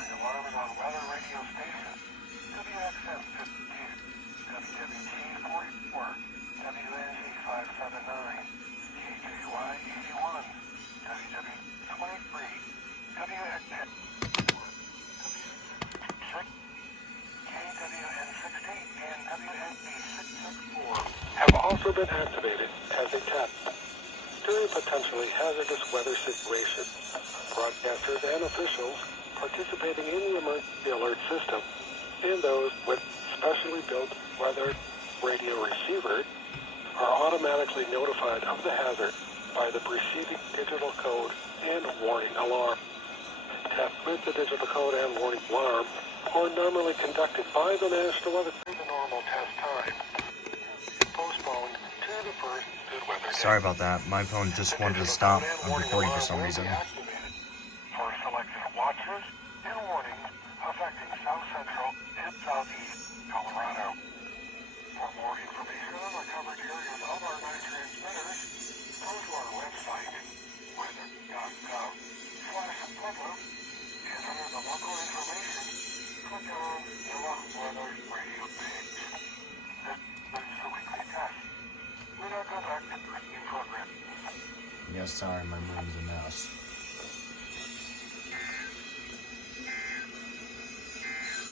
following alarm is on weather radio station. WXM 52, WWT 44, WNG 579, KJY 81, WW 23, WXM 6, KWN 60, and WNB 664 have also been activated as a test. During potentially hazardous weather situations, broadcasters and officials participating in the emergency alert system and those with specially built weather radio receivers are automatically notified of the hazard by the preceding digital code and warning alarm. Tests with the digital code and warning alarm are normally conducted by the National Weather Service. The normal test time postponed to the first good weather day. Sorry about that. My phone just wanted to stop. I'm recording for some reason. For selected watches and warnings affecting South Central and Southeast Colorado. For more information on the covered areas of our 9 transmitters, go to our website, weather.gov/Pueblo, and under the local information, click on the Weather Radio page. This is the weekly test. We now go back to the program. Yeah, sorry, my room's a mess.